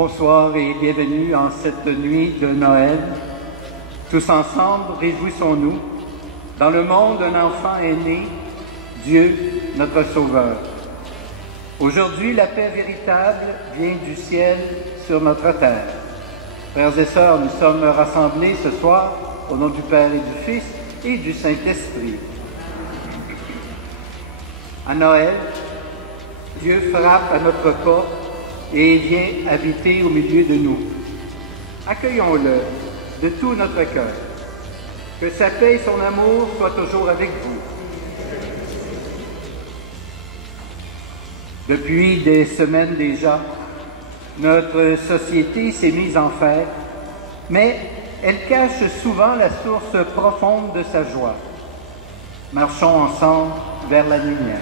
Bonsoir et bienvenue en cette nuit de Noël. Tous ensemble, réjouissons-nous. Dans le monde, un enfant est né, Dieu, notre Sauveur. Aujourd'hui, la paix véritable vient du ciel sur notre terre. Frères et sœurs, nous sommes rassemblés ce soir au nom du Père et du Fils et du Saint-Esprit. À Noël, Dieu frappe à notre porte et vient habiter au milieu de nous. Accueillons-le de tout notre cœur. Que sa paix et son amour soient toujours avec vous. Depuis des semaines déjà, notre société s'est mise en fête, mais elle cache souvent la source profonde de sa joie. Marchons ensemble vers la lumière.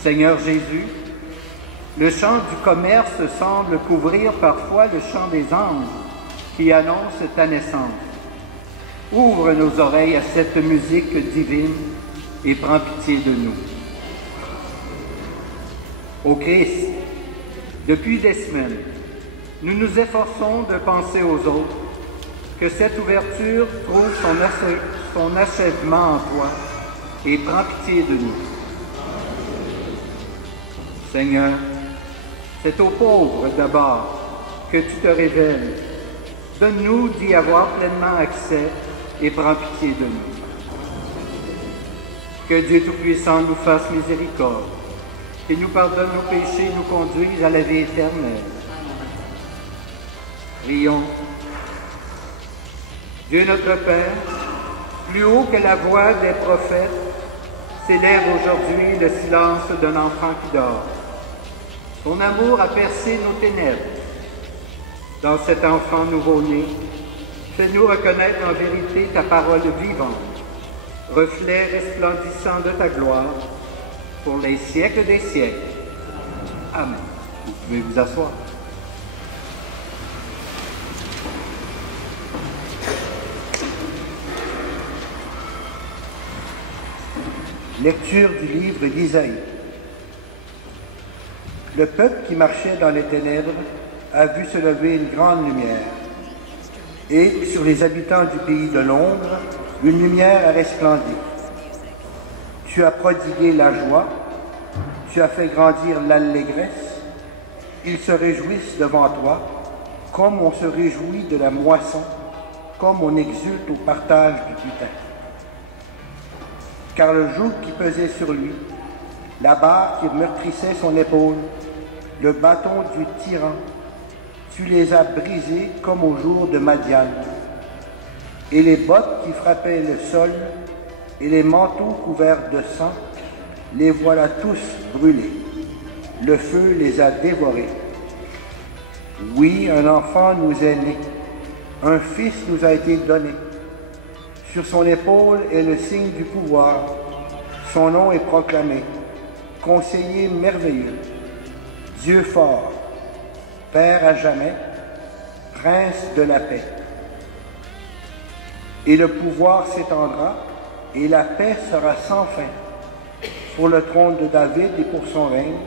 Seigneur Jésus, le chant du commerce semble couvrir parfois le chant des anges qui annonce ta naissance. Ouvre nos oreilles à cette musique divine et prends pitié de nous. Ô Christ, depuis des semaines, nous nous efforçons de penser aux autres, que cette ouverture trouve son achèvement en toi et prends pitié de nous. Seigneur, c'est aux pauvres d'abord que tu te révèles. Donne-nous d'y avoir pleinement accès et prends pitié de nous. Que Dieu Tout-Puissant nous fasse miséricorde, qu'il nous pardonne nos péchés et nous conduise à la vie éternelle. Prions. Dieu notre Père, plus haut que la voix des prophètes, s'élève aujourd'hui le silence d'un enfant qui dort. Ton amour a percé nos ténèbres. Dans cet enfant nouveau-né, fais-nous reconnaître en vérité ta parole vivante, reflet resplendissant de ta gloire, pour les siècles des siècles. Amen. Vous pouvez vous asseoir. Lecture du livre d'Isaïe. Le peuple qui marchait dans les ténèbres a vu se lever une grande lumière. Et sur les habitants du pays de l'ombre, une lumière a resplendi. Tu as prodigué la joie, tu as fait grandir l'allégresse. Ils se réjouissent devant toi, comme on se réjouit de la moisson, comme on exulte au partage du butin. Car le joug qui pesait sur lui, la barre qui meurtrissait son épaule, le bâton du tyran, tu les as brisés comme au jour de Madian. Et les bottes qui frappaient le sol, et les manteaux couverts de sang, les voilà tous brûlés. Le feu les a dévorés. Oui, un enfant nous est né, un fils nous a été donné. Sur son épaule est le signe du pouvoir. Son nom est proclamé. Conseiller merveilleux, Dieu fort, Père à jamais, Prince de la paix. Et le pouvoir s'étendra, et la paix sera sans fin, pour le trône de David et pour son règne,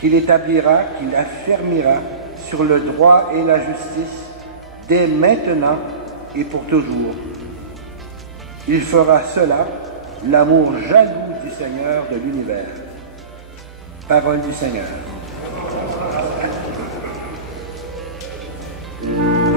qu'il établira, qu'il affermira sur le droit et la justice, dès maintenant et pour toujours. Il fera cela, l'amour jaloux du Seigneur de l'univers. Parole du Seigneur. Oh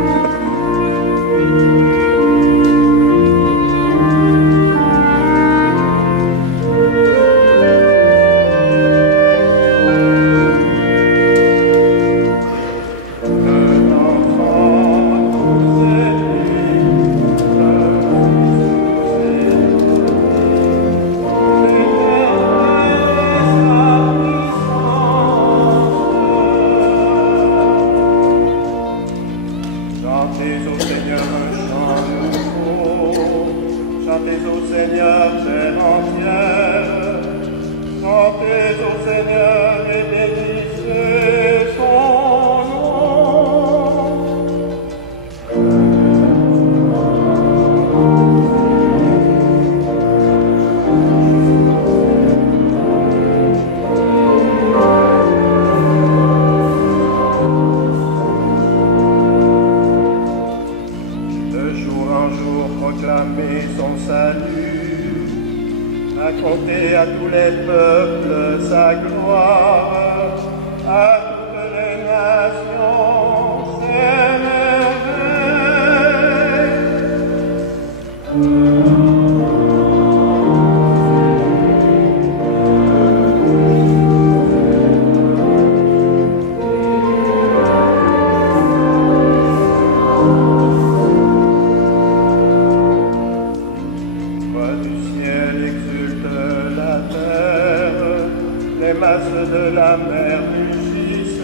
masses de la mer mugissent,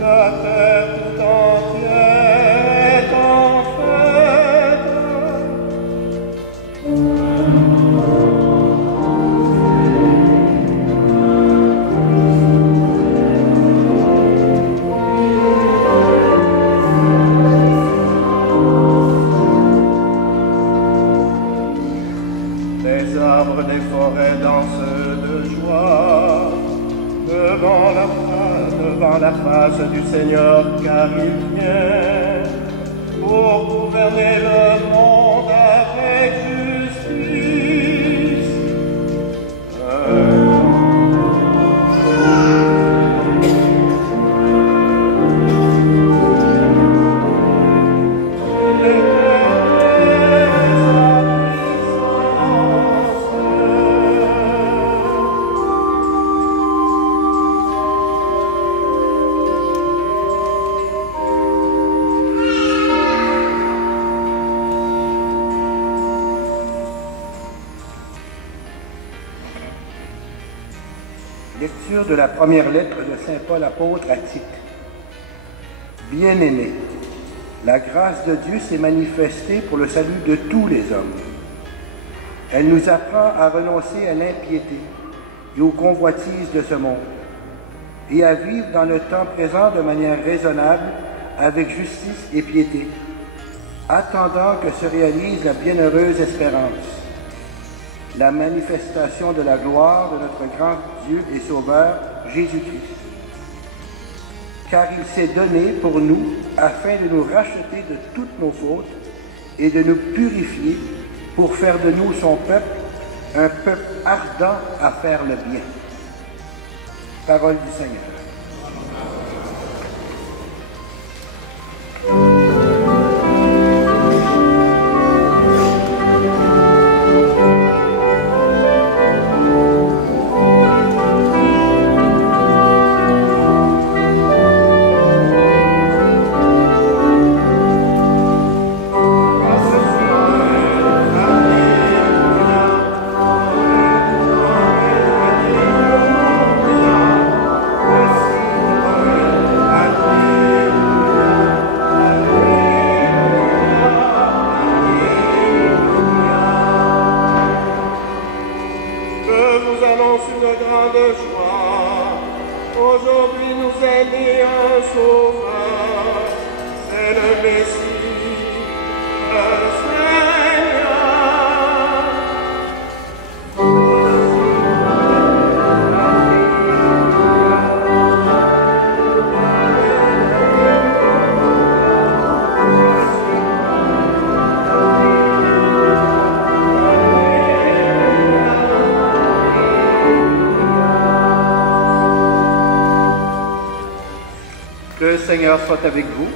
la terre tout entière est en fête. Les arbres des forêts dansent de joie devant la face du Seigneur, car il vient pour gouverner le monde avec justice. Lecture de la première lettre de saint Paul apôtre à Tite. Bien-aimés, la grâce de Dieu s'est manifestée pour le salut de tous les hommes. Elle nous apprend à renoncer à l'impiété et aux convoitises de ce monde, et à vivre dans le temps présent de manière raisonnable, avec justice et piété, attendant que se réalise la bienheureuse espérance, la manifestation de la gloire de notre grand Dieu et Sauveur, Jésus-Christ. Car il s'est donné pour nous afin de nous racheter de toutes nos fautes et de nous purifier pour faire de nous son peuple, un peuple ardent à faire le bien. Parole du Seigneur. Aujourd'hui nous est né un sauveur, c'est le Messie, le Seigneur. Que le Seigneur soit avec vous.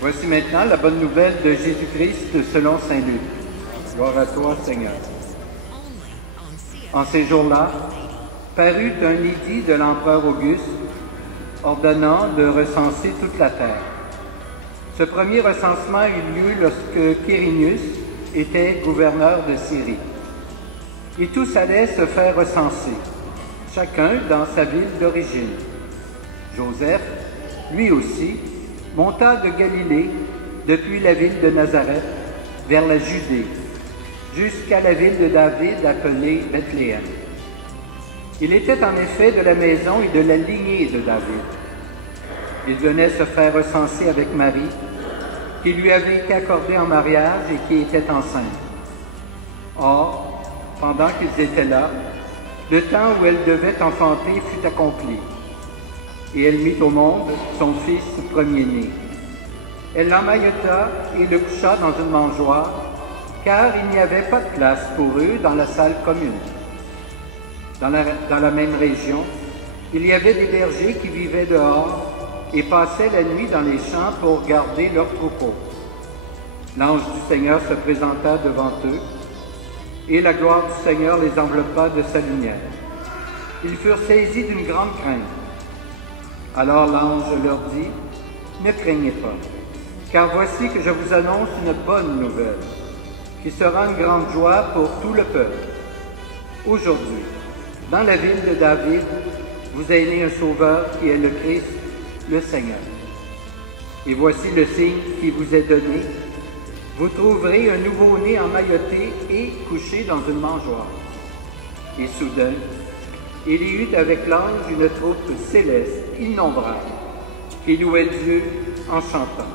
Voici maintenant la bonne nouvelle de Jésus-Christ selon saint Luc. Gloire à toi, Seigneur. En ces jours-là, parut un édit de l'empereur Auguste, ordonnant de recenser toute la terre. Ce premier recensement eut lieu lorsque Quirinius était gouverneur de Syrie. Et tous allaient se faire recenser, chacun dans sa ville d'origine. Joseph, lui aussi, monta de Galilée, depuis la ville de Nazareth, vers la Judée, jusqu'à la ville de David appelée Bethléem. Il était en effet de la maison et de la lignée de David. Il venait se faire recenser avec Marie, qui lui avait été accordée en mariage et qui était enceinte. Or, pendant qu'ils étaient là, le temps où elle devait enfanter fut accompli. Et elle mit au monde son fils premier-né. Elle l'emmaillota et le coucha dans une mangeoire, car il n'y avait pas de place pour eux dans la salle commune. Dans la même région, il y avait des bergers qui vivaient dehors et passaient la nuit dans les champs pour garder leurs troupeaux. L'ange du Seigneur se présenta devant eux, et la gloire du Seigneur les enveloppa de sa lumière. Ils furent saisis d'une grande crainte. Alors l'ange leur dit, « Ne craignez pas, car voici que je vous annonce une bonne nouvelle, qui sera une grande joie pour tout le peuple. Aujourd'hui, Dans la ville de David, vous est né un sauveur qui est le Christ, le Seigneur. Et voici le signe qui vous est donné. Vous trouverez un nouveau-né emmailloté et couché dans une mangeoire. Et soudain, il y eut avec l'ange une troupe céleste, innombrable, qui louait Dieu en chantant.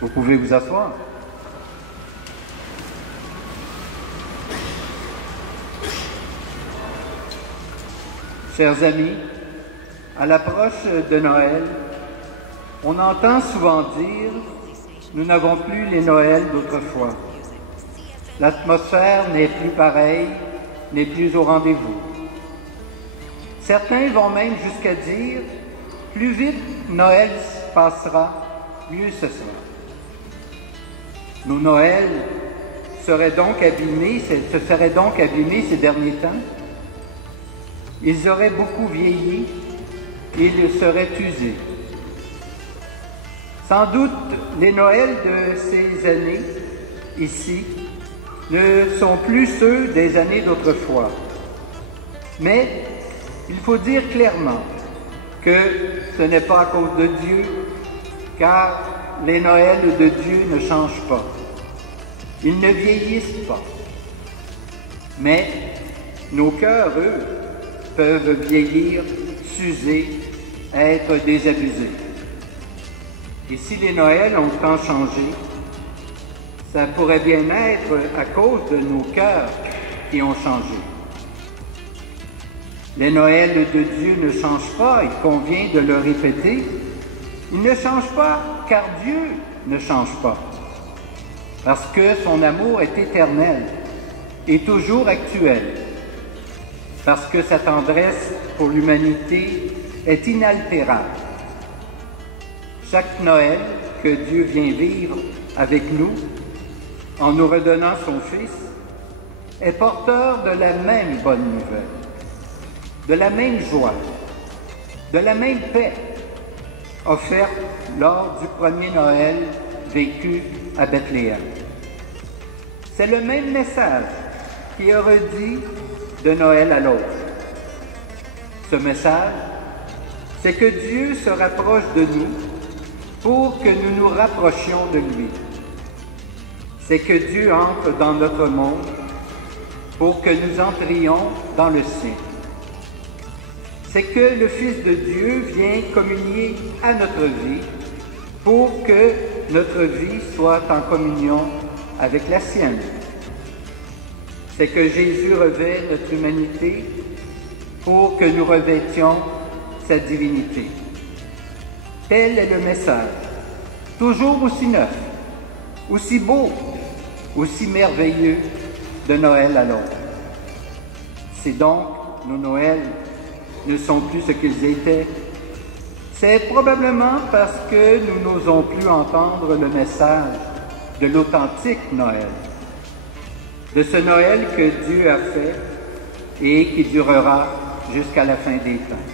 Vous pouvez vous asseoir. Chers amis, à l'approche de Noël, on entend souvent dire « Nous n'avons plus les Noëls d'autrefois. L'atmosphère n'est plus pareille, n'est plus au rendez-vous. » Certains vont même jusqu'à dire « Plus vite Noël passera, mieux ce sera. » Nos Noëls se seraient donc abîmés ces derniers temps. Ils auraient beaucoup vieilli et ils seraient usés. Sans doute, les Noëls de ces années, ici, ne sont plus ceux des années d'autrefois. Mais il faut dire clairement que ce n'est pas à cause de Dieu, car les Noëls de Dieu ne changent pas. Ils ne vieillissent pas. Mais nos cœurs, eux, peuvent vieillir, s'user, être désabusés. Et si les Noëls ont tant changé, ça pourrait bien être à cause de nos cœurs qui ont changé. Les Noëls de Dieu ne changent pas, il convient de le répéter. Ils ne changent pas car Dieu ne change pas. Parce que son amour est éternel et toujours actuel. Parce que sa tendresse pour l'humanité est inaltérable. Chaque Noël que Dieu vient vivre avec nous, en nous redonnant son Fils, est porteur de la même bonne nouvelle, de la même joie, de la même paix offerte lors du premier Noël vécu à Bethléem. C'est le même message qui est redit de Noël à l'autre. Ce message, c'est que Dieu se rapproche de nous pour que nous nous rapprochions de lui. C'est que Dieu entre dans notre monde pour que nous entrions dans le sien. C'est que le Fils de Dieu vient communier à notre vie pour que notre vie soit en communion avec la sienne. C'est que Jésus revêt notre humanité pour que nous revêtions sa divinité. Tel est le message, toujours aussi neuf, aussi beau, aussi merveilleux de Noël à l'autre. C'est donc nos Noëls ne sont plus ce qu'ils étaient. C'est probablement parce que nous n'osons plus entendre le message de l'authentique Noël, de ce Noël que Dieu a fait et qui durera jusqu'à la fin des temps.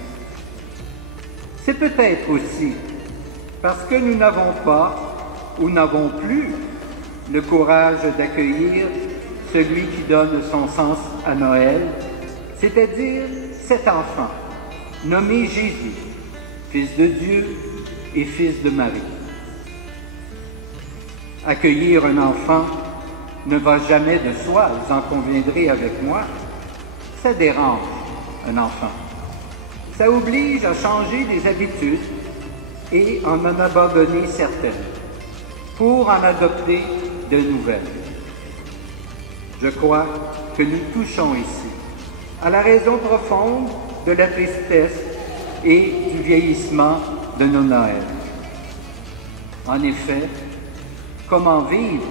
C'est peut-être aussi parce que nous n'avons pas ou n'avons plus le courage d'accueillir celui qui donne son sens à Noël, c'est-à-dire cet enfant, nommé Jésus, Fils de Dieu et Fils de Marie. Accueillir un enfant ne va jamais de soi, vous en conviendrez avec moi. Ça dérange un enfant. Ça oblige à changer des habitudes et en abandonner certaines pour en adopter de nouvelles. Je crois que nous touchons ici à la raison profonde de la tristesse et du vieillissement de nos Noëls. En effet, comment vivre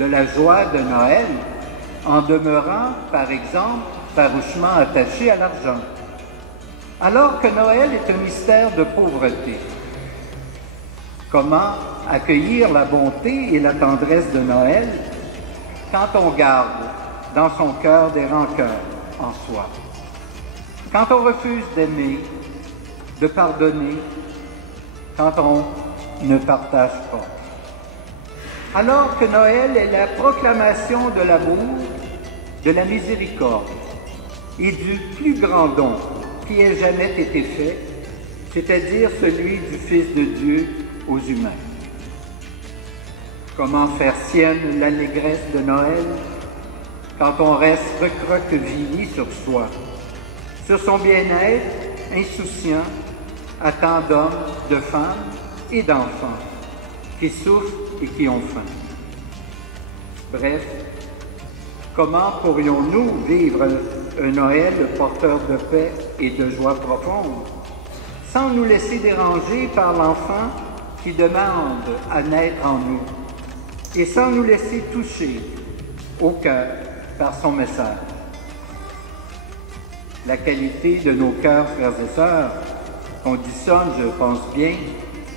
de la joie de Noël en demeurant, par exemple, farouchement attaché à l'argent, alors que Noël est un mystère de pauvreté? Comment accueillir la bonté et la tendresse de Noël quand on garde dans son cœur des rancœurs en soi, quand on refuse d'aimer, de pardonner, quand on ne partage pas? Alors que Noël est la proclamation de l'amour, de la miséricorde et du plus grand don qui ait jamais été fait, c'est-à-dire celui du Fils de Dieu aux humains. Comment faire sienne l'allégresse de Noël quand on reste recroquevillé sur soi, sur son bien-être, insouciant à tant d'hommes, de femmes et d'enfants qui souffrent et qui ont faim? Bref, comment pourrions-nous vivre un Noël porteur de paix et de joie profonde sans nous laisser déranger par l'enfant qui demande à naître en nous et sans nous laisser toucher au cœur par son message? La qualité de nos cœurs, frères et sœurs, conditionne, je pense bien,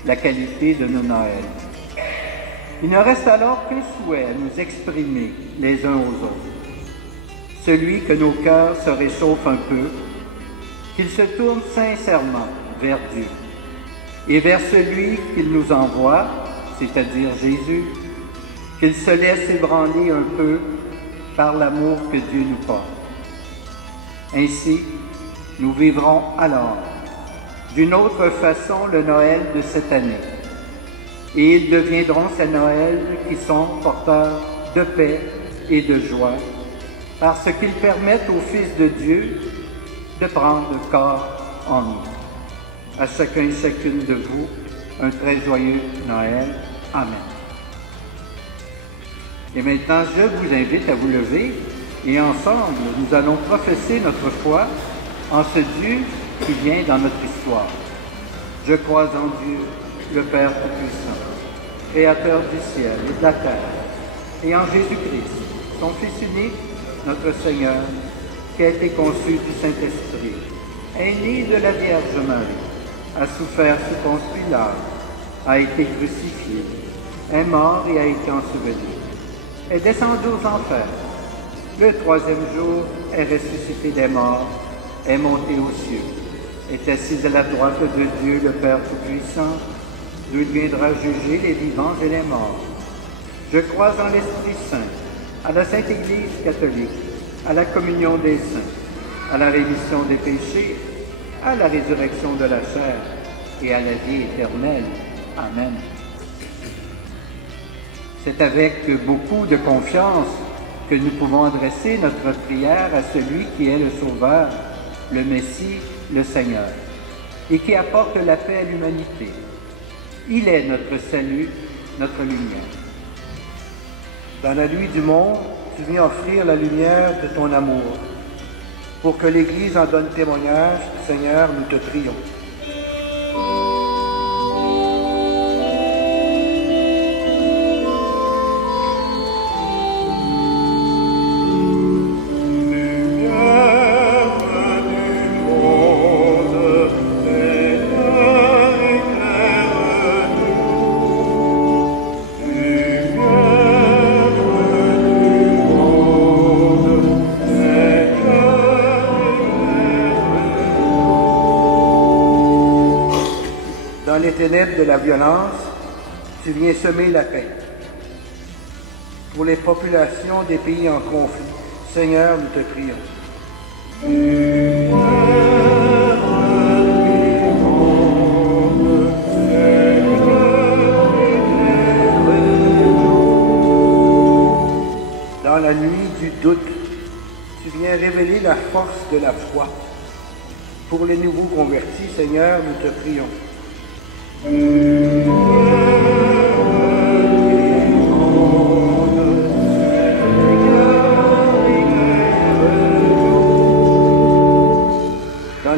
la qualité de nos Noëls. Il ne reste alors qu'un souhait à nous exprimer les uns aux autres. Celui que nos cœurs se réchauffent un peu, qu'ils se tournent sincèrement vers Dieu et vers celui qu'il nous envoie, c'est-à-dire Jésus, qu'ils se laissent ébranler un peu par l'amour que Dieu nous porte. Ainsi, nous vivrons alors d'une autre façon le Noël de cette année. Et ils deviendront ces Noëls qui sont porteurs de paix et de joie, parce qu'ils permettent au Fils de Dieu de prendre corps en nous. À chacun et chacune de vous, un très joyeux Noël. Amen. Et maintenant, je vous invite à vous lever et ensemble, nous allons professer notre foi en ce Dieu qui vient dans notre histoire. Je crois en Dieu, le Père Tout-Puissant, Créateur du ciel et de la terre, et en Jésus-Christ, son Fils unique, notre Seigneur, qui a été conçu du Saint-Esprit, est né de la Vierge Marie, a souffert sous Ponce Pilate, a été crucifié, est mort et a été enseveli, est descendu aux enfers. Le troisième jour est ressuscité des morts, est monté aux cieux, est assis à la droite de Dieu le Père Tout-Puissant, d'où il viendra juger les vivants et les morts. Je crois en l'Esprit Saint, à la Sainte Église catholique, à la communion des saints, à la rémission des péchés, à la résurrection de la chair et à la vie éternelle. Amen. C'est avec beaucoup de confiance que nous pouvons adresser notre prière à celui qui est le Sauveur, le Messie, le Seigneur, et qui apporte la paix à l'humanité. Il est notre salut, notre lumière. Dans la nuit du monde, tu viens offrir la lumière de ton amour. Pour que l'Église en donne témoignage, Seigneur, nous te prions. Dans les ténèbres de la violence, tu viens semer la paix. Pour les populations des pays en conflit, Seigneur, nous te prions. Dans la nuit du doute, tu viens révéler la force de la foi. Pour les nouveaux convertis, Seigneur, nous te prions. Dans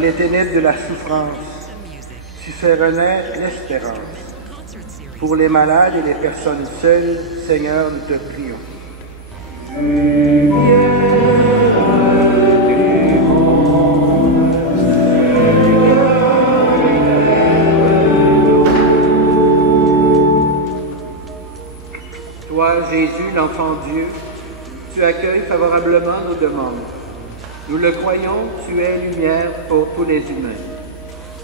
les ténèbres de la souffrance, tu fais renaître l'espérance. Pour les malades et les personnes seules, Seigneur, nous te prions. Toi, Jésus, l'enfant Dieu, tu accueilles favorablement nos demandes. Nous le croyons, tu es lumière pour tous les humains.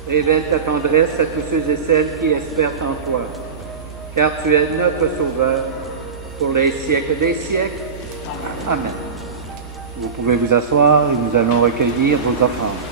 Révèle ta tendresse à tous ceux et celles qui espèrent en toi, car tu es notre Sauveur pour les siècles des siècles. Amen. Vous pouvez vous asseoir et nous allons recueillir vos offrandes.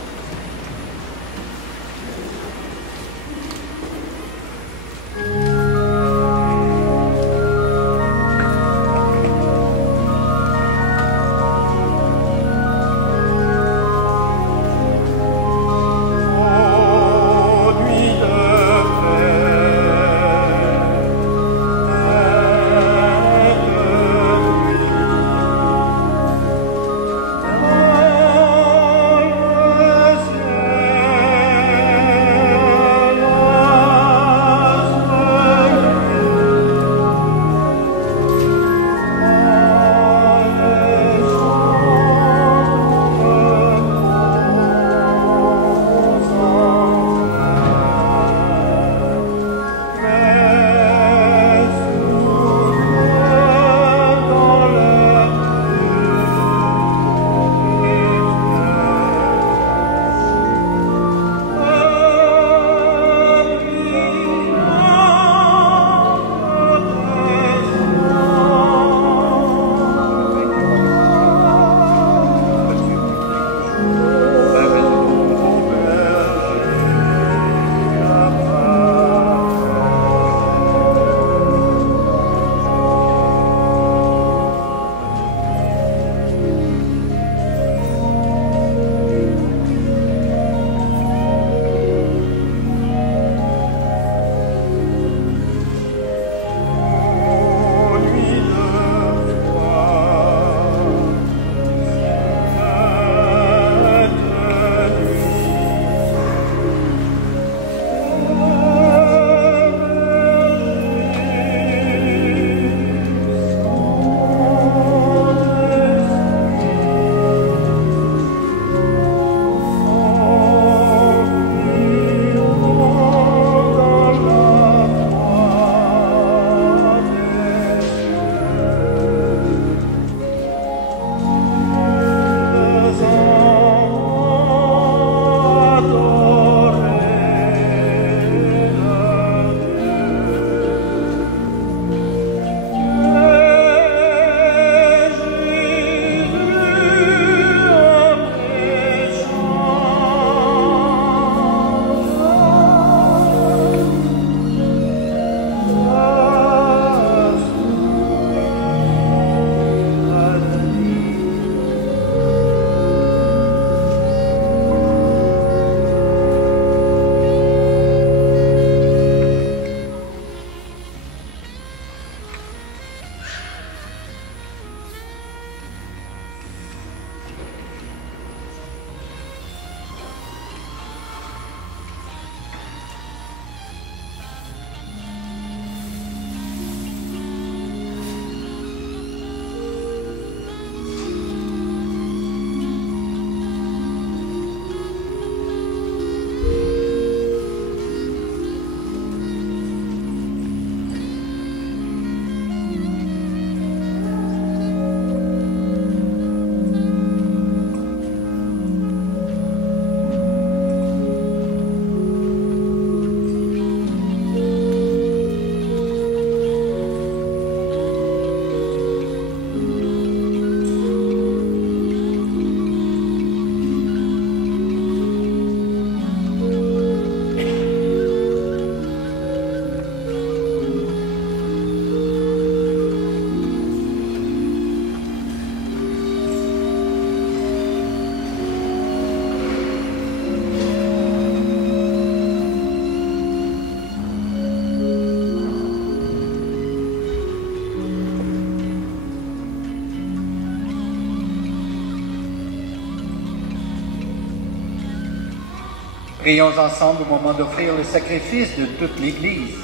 Prions ensemble au moment d'offrir le sacrifice de toute l'Église,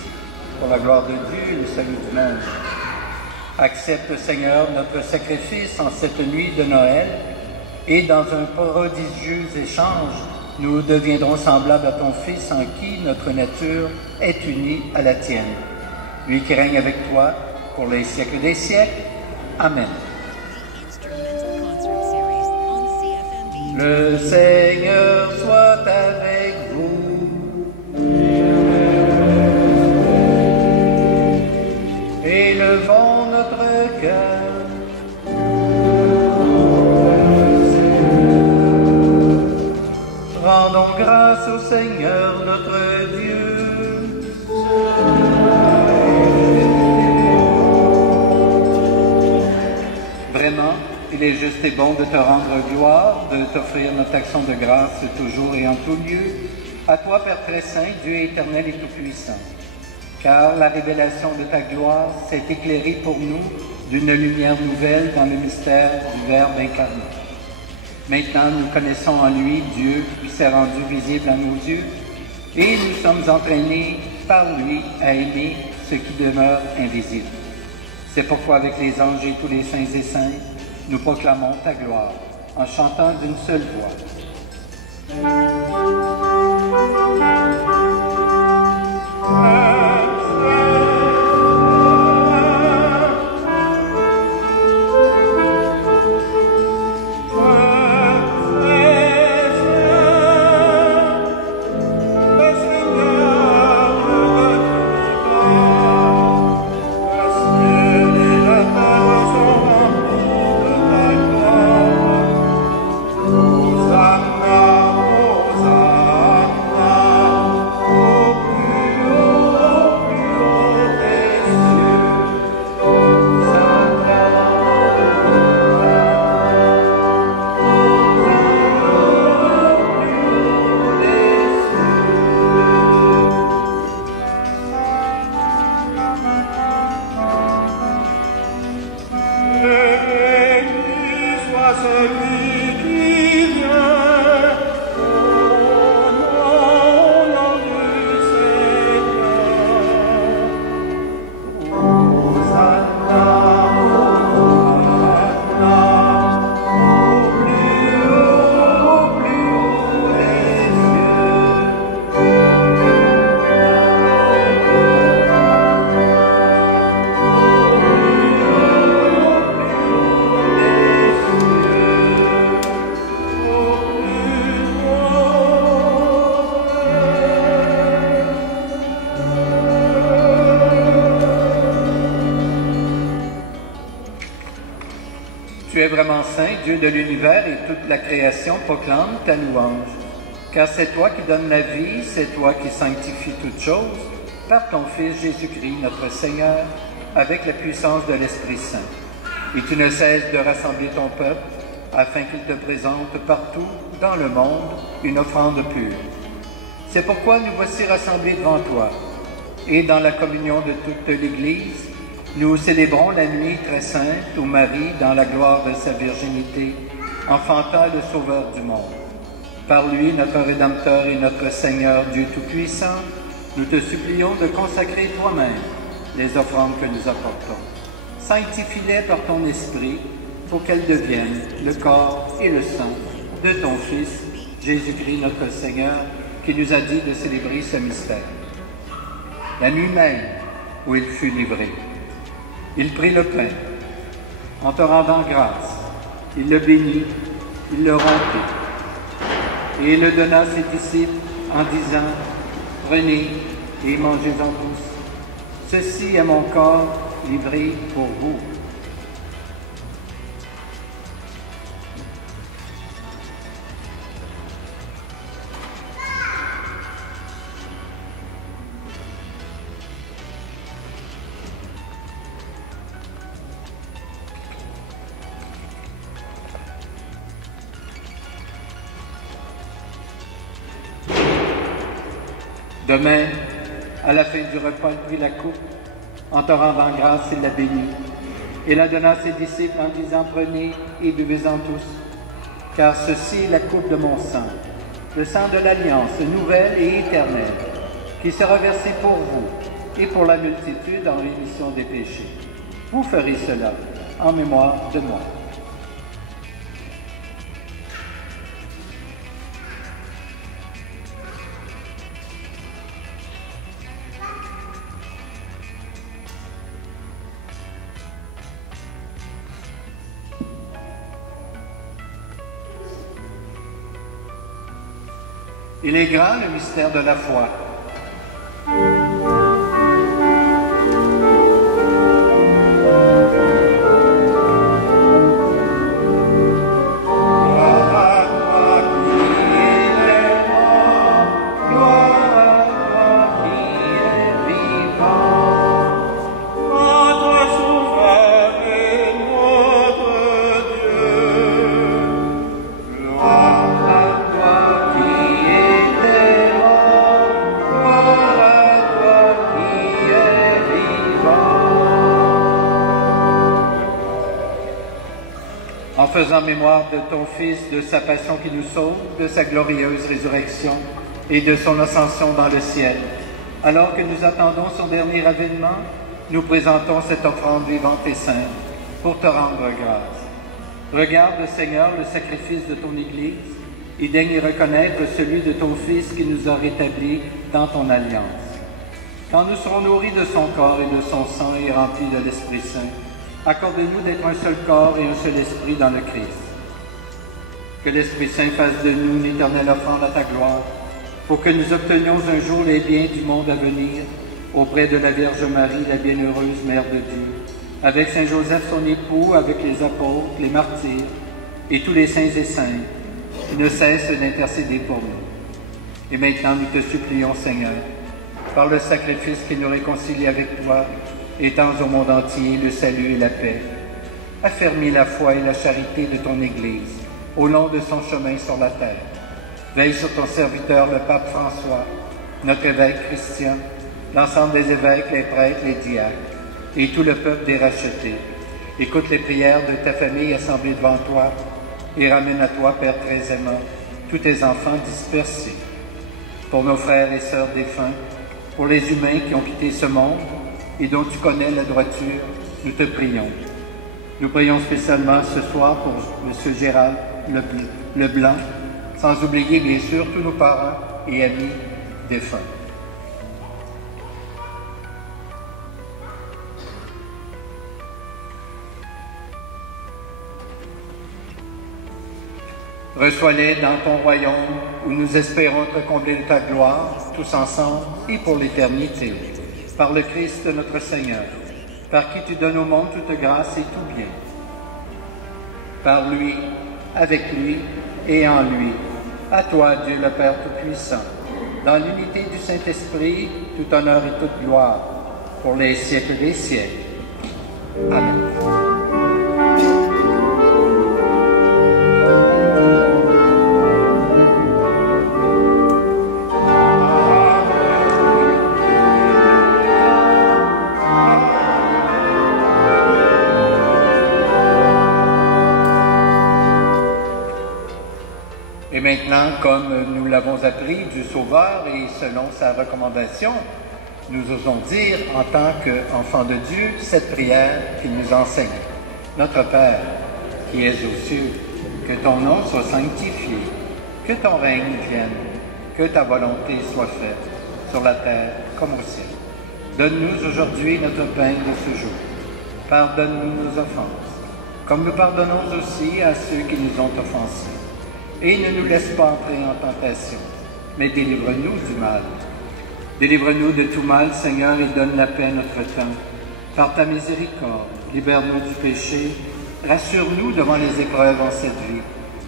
pour la gloire de Dieu et le salut du monde. Accepte, Seigneur, notre sacrifice en cette nuit de Noël, et dans un prodigieux échange, nous deviendrons semblables à ton Fils en qui notre nature est unie à la tienne. Lui qui règne avec toi pour les siècles des siècles. Amen. Le Seigneur soit avec vous. Élevons notre cœur. Rendons grâce au Seigneur notre Dieu. Vraiment, il est juste et bon de te rendre gloire, de t'offrir notre action de grâce toujours et en tout lieu. À toi, Père très saint, Dieu éternel et tout-puissant. Car la révélation de ta gloire s'est éclairée pour nous d'une lumière nouvelle dans le mystère du Verbe incarné. Maintenant, nous connaissons en lui Dieu qui s'est rendu visible à nos yeux et nous sommes entraînés par lui à aimer ce qui demeure invisible. C'est pourquoi avec les anges et tous les saints et saintes, nous proclamons ta gloire en chantant d'une seule voix. Tu es vraiment saint, Dieu de l'univers, et toute la création proclame ta louange. Car c'est toi qui donnes la vie, c'est toi qui sanctifies toutes choses, par ton Fils Jésus-Christ, notre Seigneur, avec la puissance de l'Esprit Saint. Et tu ne cesses de rassembler ton peuple, afin qu'il te présente partout dans le monde une offrande pure. C'est pourquoi nous voici rassemblés devant toi, et dans la communion de toute l'Église, nous célébrons la nuit très sainte où Marie, dans la gloire de sa virginité, enfanta le Sauveur du monde. Par lui, notre Rédempteur et notre Seigneur Dieu Tout-Puissant, nous te supplions de consacrer toi-même les offrandes que nous apportons. Sanctifie-les par ton Esprit pour qu'elles deviennent le corps et le sang de ton Fils, Jésus-Christ notre Seigneur, qui nous a dit de célébrer ce mystère. La nuit même où il fut livré, il prit le pain. En te rendant grâce, il le bénit, il le rompit, et il le donna à ses disciples en disant, « Prenez et mangez-en tous. Ceci est mon corps livré pour vous. » De même, à la fin du repas, il prit la coupe. En te rendant grâce, il la bénit. Il la donna à ses disciples en disant, « Prenez et buvez-en tous, car ceci est la coupe de mon sang, le sang de l'Alliance nouvelle et éternelle, qui sera versé pour vous et pour la multitude en rémission des péchés. Vous ferez cela en mémoire de moi. Il est grand le mystère de la foi. En faisant mémoire de ton Fils, de sa passion qui nous sauve, de sa glorieuse résurrection et de son ascension dans le ciel. Alors que nous attendons son dernier avènement, nous présentons cette offrande vivante et sainte pour te rendre grâce. Regarde, Seigneur, le sacrifice de ton Église et daigne reconnaître celui de ton Fils qui nous a rétablis dans ton alliance. Quand nous serons nourris de son corps et de son sang et remplis de l'Esprit Saint, accorde-nous d'être un seul corps et un seul esprit dans le Christ. Que l'Esprit Saint fasse de nous une éternelle offrande à ta gloire, pour que nous obtenions un jour les biens du monde à venir, auprès de la Vierge Marie, la bienheureuse Mère de Dieu, avec Saint Joseph son époux, avec les apôtres, les martyrs, et tous les saints et saintes, qui ne cessent d'intercéder pour nous. Et maintenant nous te supplions, Seigneur, par le sacrifice qui nous réconcilie avec toi, étends au monde entier le salut et la paix. Affermis la foi et la charité de ton Église au long de son chemin sur la terre. Veille sur ton serviteur, le pape François, notre évêque Christian, l'ensemble des évêques, les prêtres, les diacres, et tout le peuple des rachetés. Écoute les prières de ta famille assemblée devant toi et ramène à toi, Père très aimant, tous tes enfants dispersés. Pour nos frères et sœurs défunts, pour les humains qui ont quitté ce monde, et dont tu connais la droiture, nous te prions. Nous prions spécialement ce soir pour M. Gérald Leblanc, sans oublier bien sûr tous nos parents et amis défunts. Reçois-les dans ton royaume où nous espérons te combler de ta gloire, tous ensemble et pour l'éternité. Par le Christ notre Seigneur, par qui tu donnes au monde toute grâce et tout bien. Par lui, avec lui et en lui, à toi, Dieu le Père Tout-Puissant, dans l'unité du Saint-Esprit, tout honneur et toute gloire, pour les siècles des siècles. Amen. Et maintenant, comme nous l'avons appris du Sauveur et selon sa recommandation, nous osons dire en tant qu'enfants de Dieu cette prière qu'il nous enseigne. Notre Père, qui es aux cieux, que ton nom soit sanctifié, que ton règne vienne, que ta volonté soit faite, sur la terre comme au ciel. Donne-nous aujourd'hui notre pain de ce jour. Pardonne-nous nos offenses, comme nous pardonnons aussi à ceux qui nous ont offensés. Et ne nous laisse pas entrer en tentation, mais délivre-nous du mal. Délivre-nous de tout mal, Seigneur, et donne la paix à notre temps. Par ta miséricorde, libère-nous du péché, rassure-nous devant les épreuves en cette vie,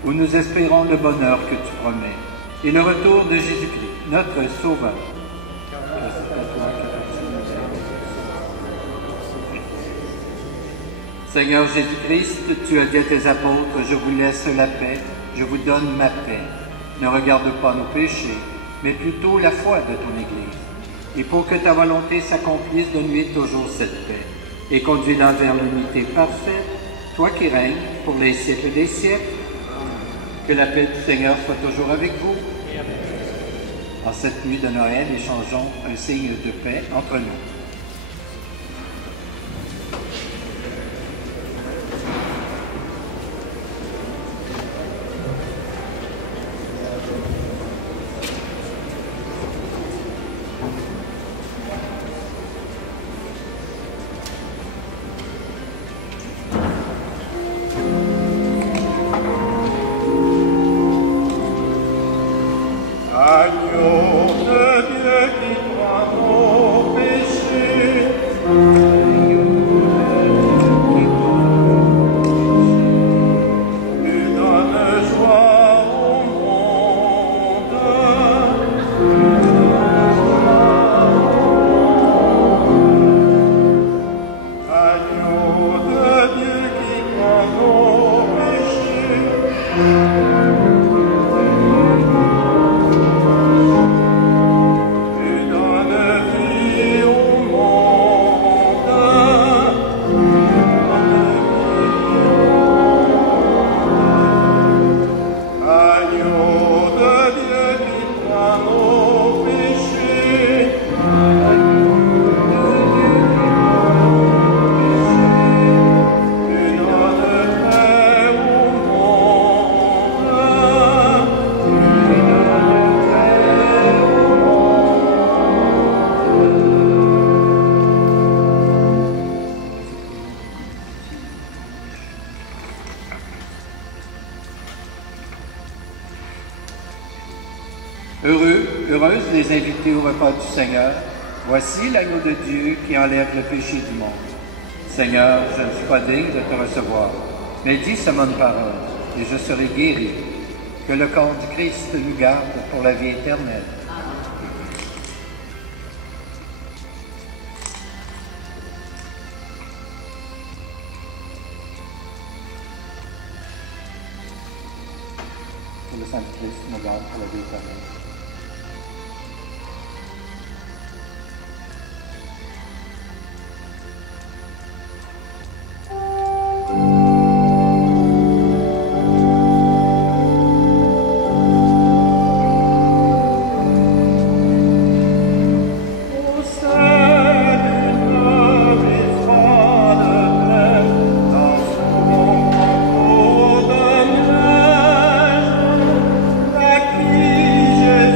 où nous espérons le bonheur que tu promets, et le retour de Jésus-Christ, notre Sauveur. Seigneur Jésus-Christ, tu as dit à tes apôtres, je vous laisse la paix, je vous donne ma paix. Ne regarde pas nos péchés, mais plutôt la foi de ton Église. Et pour que ta volonté s'accomplisse, donne-lui toujours cette paix. Et conduis-la vers l'unité parfaite, toi qui règnes pour les siècles des siècles. Que la paix du Seigneur soit toujours avec vous. En cette nuit de Noël, échangeons un signe de paix entre nous. Heureuses les invités au repas du Seigneur. Voici l'agneau de Dieu qui enlève le péché du monde. Seigneur, je ne suis pas digne de te recevoir, mais dis seulement une parole, et je serai guéri. Que le corps du Christ nous garde pour la vie éternelle. Que le sang du Christ nous garde pour la vie éternelle. Jesus.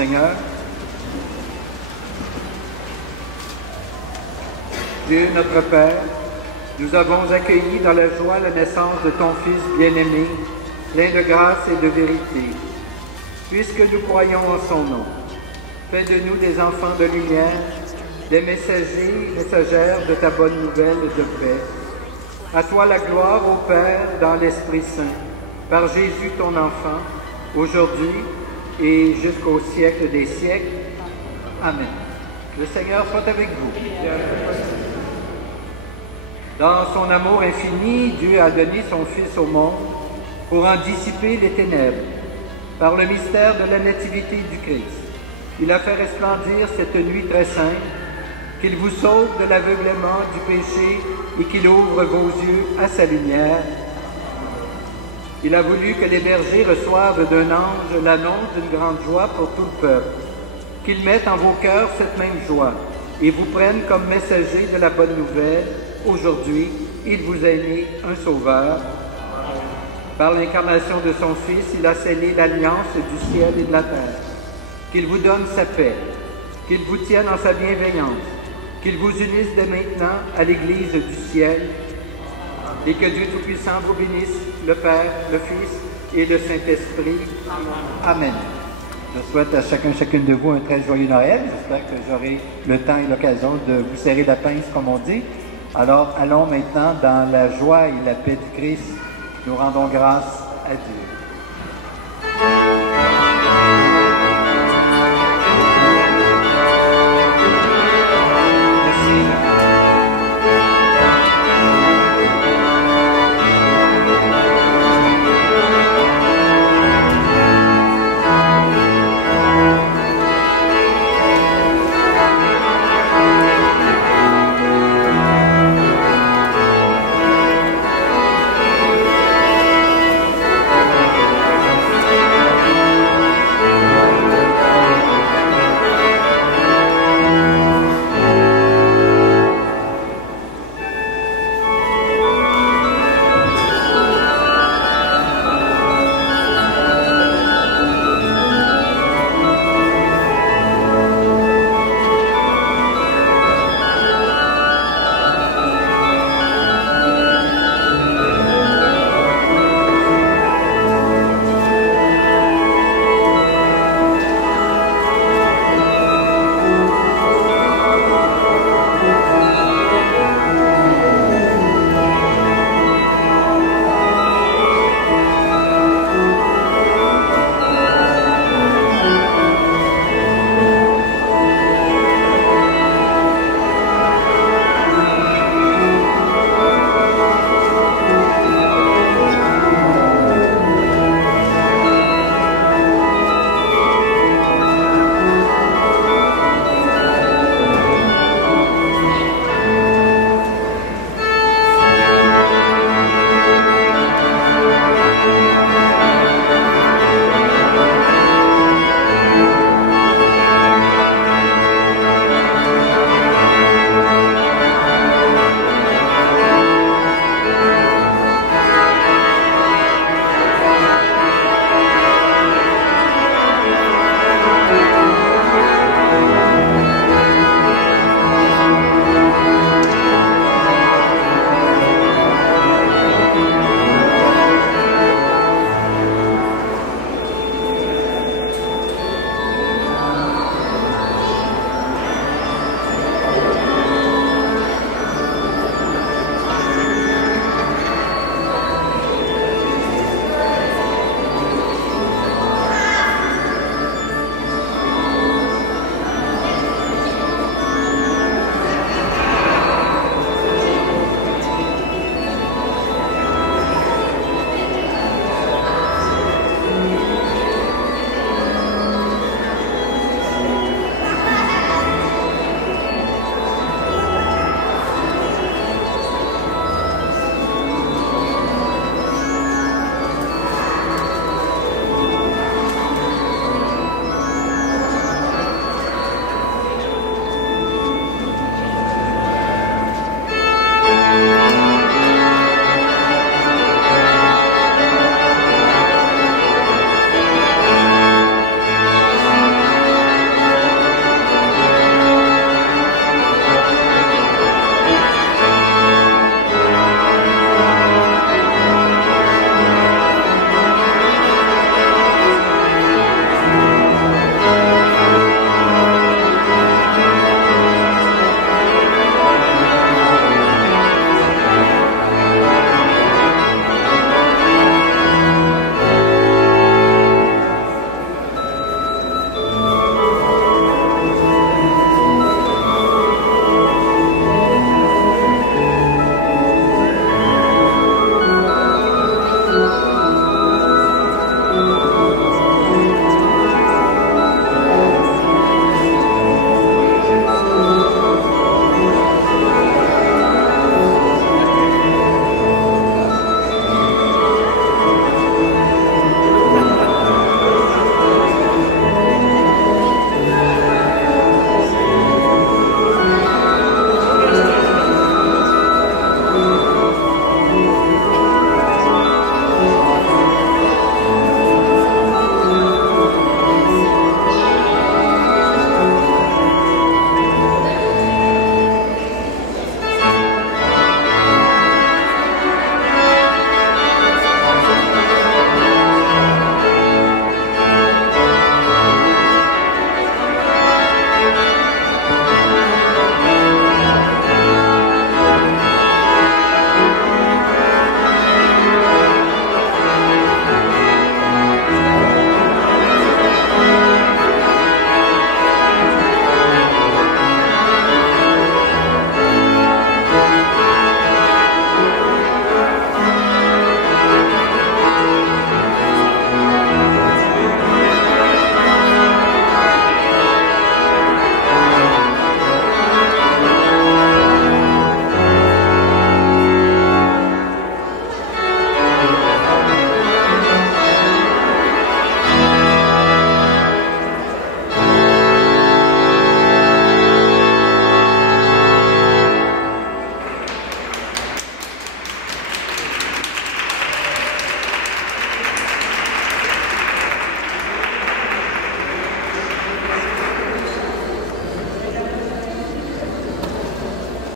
Seigneur. Dieu notre Père, nous avons accueilli dans la joie la naissance de ton Fils bien-aimé, plein de grâce et de vérité. Puisque nous croyons en son nom, fais de nous des enfants de lumière, des messagers, messagères de ta bonne nouvelle de paix. À toi la gloire, ô Père, dans l'Esprit Saint, par Jésus ton enfant, aujourd'hui et jusqu'au siècle des siècles. Amen. Le Seigneur soit avec vous. Dans son amour infini, Dieu a donné son Fils au monde pour en dissiper les ténèbres. Par le mystère de la nativité du Christ, il a fait resplendir cette nuit très sainte, qu'il vous sauve de l'aveuglement du péché et qu'il ouvre vos yeux à sa lumière. Il a voulu que les bergers reçoivent d'un ange l'annonce d'une grande joie pour tout le peuple, qu'il mette en vos cœurs cette même joie et vous prenne comme messagers de la bonne nouvelle. Aujourd'hui, il vous a né un sauveur. Par l'incarnation de son Fils, il a scellé l'alliance du ciel et de la terre. Qu'il vous donne sa paix, qu'il vous tienne en sa bienveillance, qu'il vous unisse dès maintenant à l'Église du ciel, et que Dieu Tout-Puissant vous bénisse, le Père, le Fils et le Saint-Esprit. Amen. Je souhaite à chacune de vous un très joyeux Noël. J'espère que j'aurai le temps et l'occasion de vous serrer la pince, comme on dit. Alors, allons maintenant dans la joie et la paix du Christ. Nous rendons grâce à Dieu.